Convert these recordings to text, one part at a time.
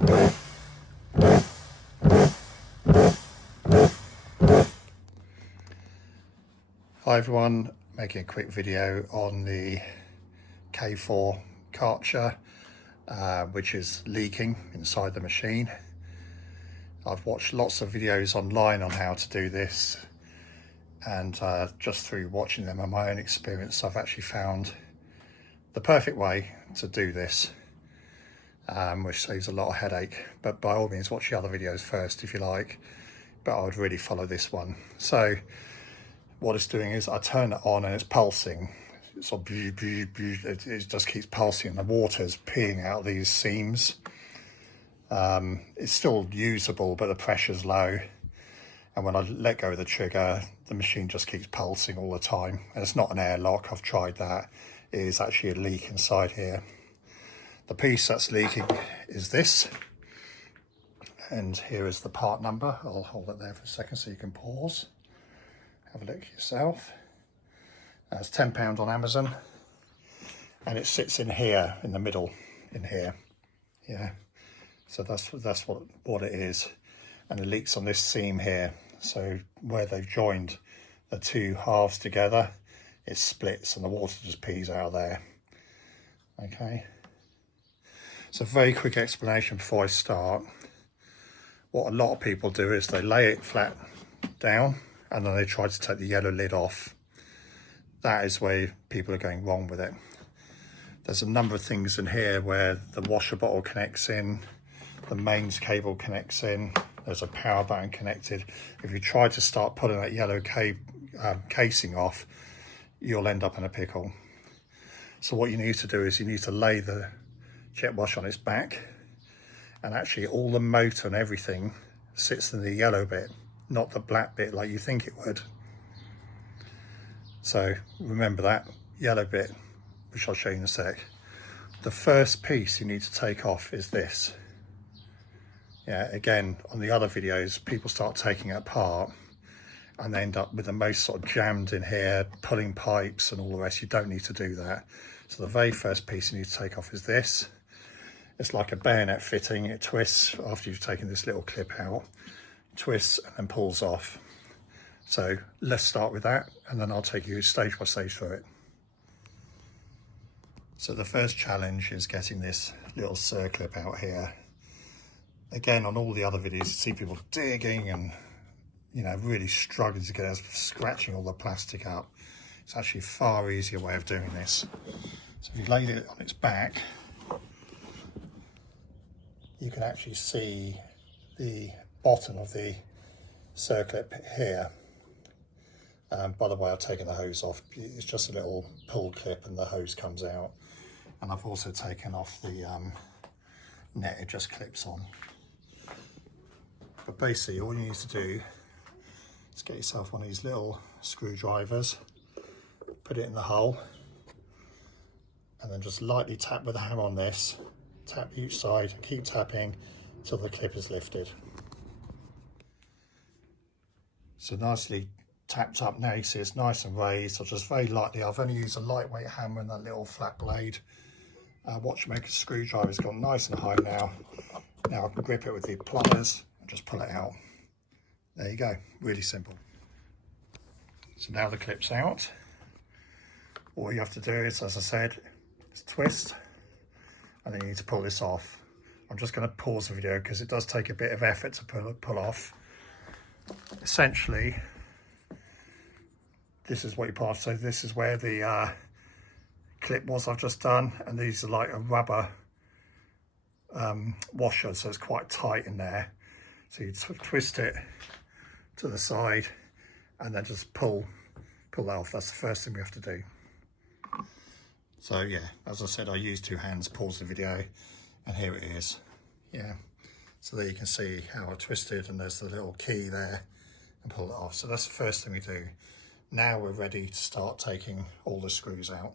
Hi everyone, making a quick video on the K4 Karcher, which is leaking inside the machine. I've watched lots of videos online on how to do this, and just through watching them and my own experience, I've actually found the perfect way to do this, which saves a lot of headache. But by all means, watch the other videos first if you like, but I would really follow this one. So what it's doing is I turn it on and it's pulsing. It's sort of it just keeps pulsing, and the water's peeing out these seams. It's still usable, but the pressure's low. And when I let go of the trigger, the machine just keeps pulsing all the time. And it's not an airlock, I've tried that. It is actually a leak inside here. The piece that's leaking is this. And here is the part number. I'll hold it there for a second so you can pause. Have a look yourself. It's £10 on Amazon, and it sits in here, in the middle, in here. Yeah, so that's what it is, and it leaks on this seam here. So where they've joined the two halves together, it splits, and the water just pees out of there. Okay. So very quick explanation before I start. What a lot of people do is they lay it flat down, and then they try to take the yellow lid off. That is where people are going wrong with it. There's a number of things in here where the washer bottle connects in, the mains cable connects in, there's a power button connected. If you try to start pulling that yellow casing off, you'll end up in a pickle. So what you need to do is you need to lay the jet wash on its back, and actually all the motor and everything sits in the yellow bit, not the black bit like you think it would. So remember that yellow bit, which I'll show you in a sec. The first piece you need to take off is this. Yeah, again, on the other videos, people start taking it apart and they end up with the most sort of jammed in here, pulling pipes and all the rest. You don't need to do that. So the very first piece you need to take off is this. It's like a bayonet fitting. It twists after you've taken this little clip out, twists and then pulls off. So let's start with that, and then I'll take you stage by stage through it. So the first challenge is getting this little circlip out here. Again, on all the other videos, you see people digging and, you know, really struggling to get it, scratching all the plastic up. It's actually a far easier way of doing this. So if you laid it on its back, you can actually see the bottom of the circlip here. By the way, I've taken the hose off. It's just a little pull clip and the hose comes out. And I've also taken off the net, it just clips on. But basically all you need to do is get yourself one of these little screwdrivers, put it in the hole, and then just lightly tap with a hammer on this, tap each side and keep tapping till the clip is lifted. So nicely tapped up now, you see it's nice and raised. I'll just very lightly, I've only used a lightweight hammer and that little flat blade. Watchmaker's screwdriver's gone nice and high now. Now I can grip it with the pliers and just pull it out. There you go, really simple. So now the clip's out. All you have to do is, as I said, is twist, and then you need to pull this off. I'm just going to pause the video because it does take a bit of effort to pull off. Essentially, this is what you pass. So this is where the clip was I've just done, and these are like a rubber washer, so it's quite tight in there. So you twist it to the side and then just pull that off. That's the first thing we have to do. So yeah, as I said, I used two hands, pause the video, and here it is. Yeah, so there you can see how I twisted, and there's the little key there, and pull it off. So that's the first thing we do. Now we're ready to start taking all the screws out.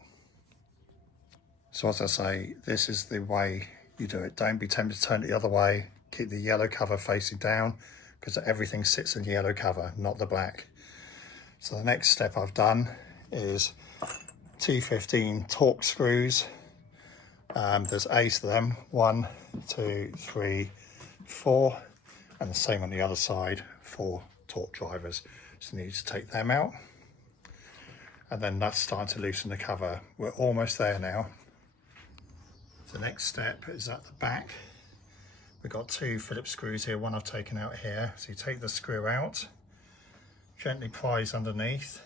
So as I say, this is the way you do it. Don't be tempted to turn it the other way. Keep the yellow cover facing down, because everything sits in the yellow cover, not the black. So the next step I've done is T15 Torx screws. There's 8 of them, 1, 2, 3, 4, and the same on the other side, 4 torque drivers. So you need to take them out, and then that's starting to loosen the cover. We're almost there now. The next step is at the back. We've got 2 Phillips screws here, one I've taken out here. So you take the screw out, gently prise underneath.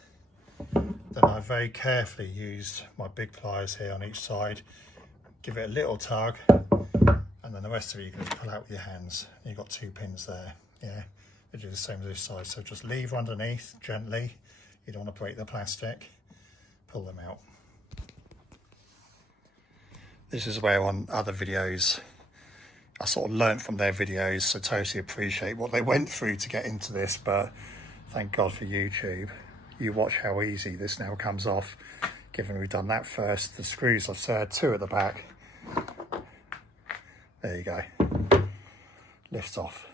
Then I very carefully used my big pliers here on each side, give it a little tug, and then the rest of it you can just pull out with your hands. You've got 2 pins there. Yeah, you do the same as this side. So just lever underneath gently. You don't want to break the plastic. Pull them out. This is where on other videos I sort of learnt from their videos, so totally appreciate what they went through to get into this, but thank God for YouTube. You watch how easy this now comes off, given we've done that first. The screws, I've said, 2 at the back. There you go. Lifts off.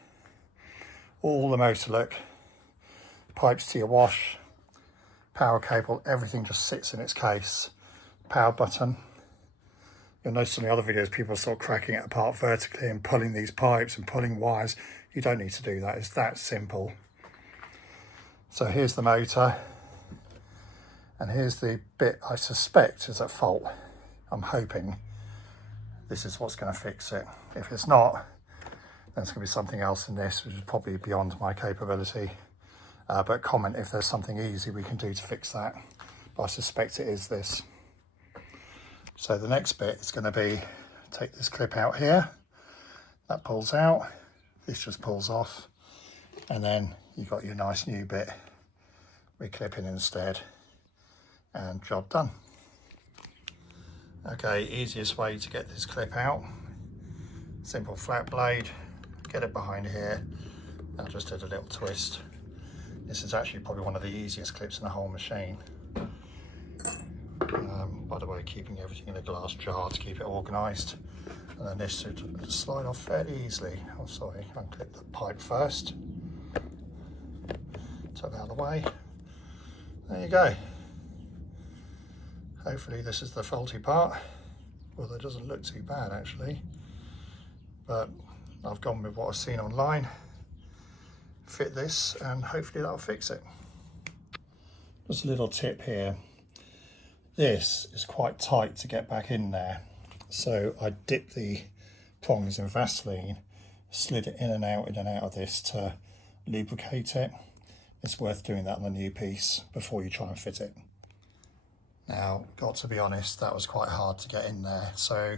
All the motor look, pipes to your wash, power cable, everything just sits in its case. Power button. You'll notice in the other videos people are sort of cracking it apart vertically and pulling these pipes and pulling wires. You don't need to do that, it's that simple. So here's the motor, and here's the bit I suspect is at fault. I'm hoping this is what's going to fix it. If it's not, then it's going to be something else in this, which is probably beyond my capability. But comment if there's something easy we can do to fix that. But I suspect it is this. So the next bit is going to be, take this clip out here, that pulls out, this just pulls off, and then you've got your nice new bit, we clip in instead, and job done. Okay, easiest way to get this clip out, simple flat blade, get it behind here, I just did a little twist. This is actually probably one of the easiest clips in the whole machine. By the way, keeping everything in a glass jar to keep it organised. And then this should slide off fairly easily. Oh, sorry, unclip the pipe first. Tuck it out of the way. There you go. Hopefully this is the faulty part. Well, it doesn't look too bad actually. But I've gone with what I've seen online. Fit this and hopefully that'll fix it. Just a little tip here. This is quite tight to get back in there. So I dipped the prongs in Vaseline, slid it in and out of this to lubricate it. It's worth doing that on the new piece before you try and fit it. Now, got to be honest, that was quite hard to get in there. So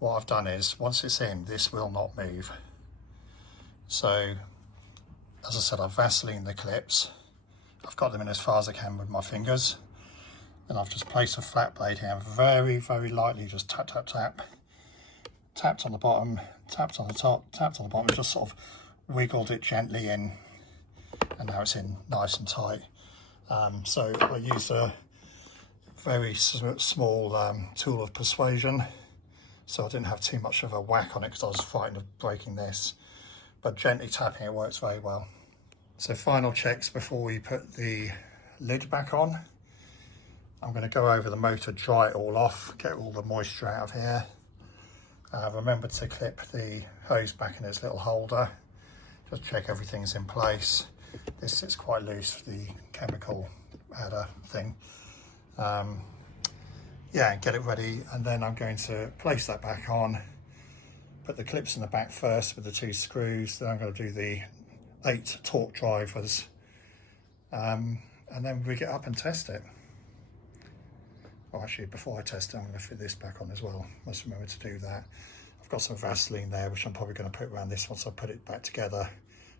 what I've done is, once it's in, this will not move. So, as I said, I've Vaseline the clips. I've got them in as far as I can with my fingers. And I've just placed a flat blade here, very, very lightly, just tap, tap, tap. Tapped on the bottom, tapped on the top, tapped on the bottom, just sort of wiggled it gently in, and now it's in nice and tight. So I used a very small tool of persuasion, so I didn't have too much of a whack on it because I was frightened of breaking this, but gently tapping it works very well. So final checks before we put the lid back on. I'm going to go over the motor, dry it all off, get all the moisture out of here. Remember to clip the hose back in its little holder. Just check everything's in place. This sits quite loose for the chemical adder thing. Yeah, get it ready, and then I'm going to place that back on, put the clips in the back first with the 2 screws, then I'm going to do the 8 torque drivers, and then rig it up and test it. Well, actually, before I test it, I'm going to fit this back on as well. Must remember to do that. I've got some Vaseline there, which I'm probably going to put around this once I put it back together,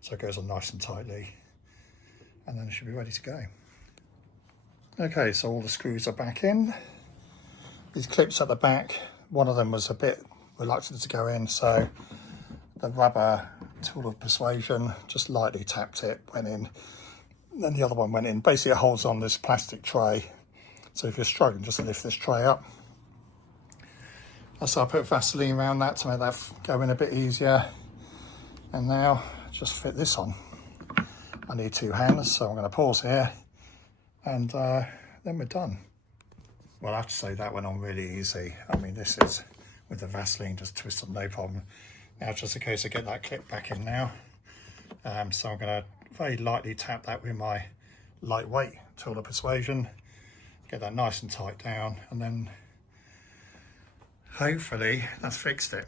so it goes on nice and tightly, and then it should be ready to go. Okay, so all the screws are back in. These clips at the back, one of them was a bit reluctant to go in, so the rubber tool of persuasion just lightly tapped it, went in, then the other one went in. Basically it holds on this plastic tray, so if you're struggling, just lift this tray up. So I put Vaseline around that to make that go in a bit easier, and now just fit this on. I need 2 hands, so I'm going to pause here, and then we're done. Well, I have to say that went on really easy. I mean, this is with the Vaseline, just twist them, no problem. Now it's just a case of get that clip back in now. So I'm going to very lightly tap that with my lightweight tool of persuasion, get that nice and tight down, and then hopefully that's fixed it.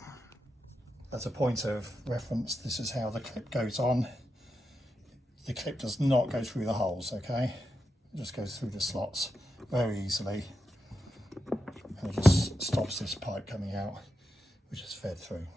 As a point of reference, this is how the clip goes on. The clip does not go through the holes, okay? It just goes through the slots very easily, and it just stops this pipe coming out, which is fed through.